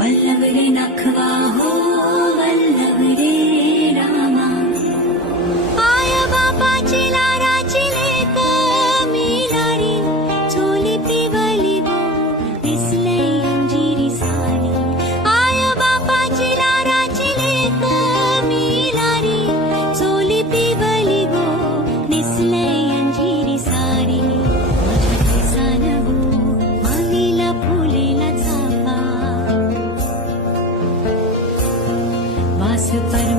वल्लभ रे नखवा हो वल्लभ रे रामा आय बापाची लाडाची लेक मिळाली चोली पिवली गो दिसले अंजिरी साडी आय बापाची लाडाची लेक मिळाली चोली पिवली गो दिसले अंजिरी साडी माझ्या केसान गो मालीला फुलेला चापा वास पर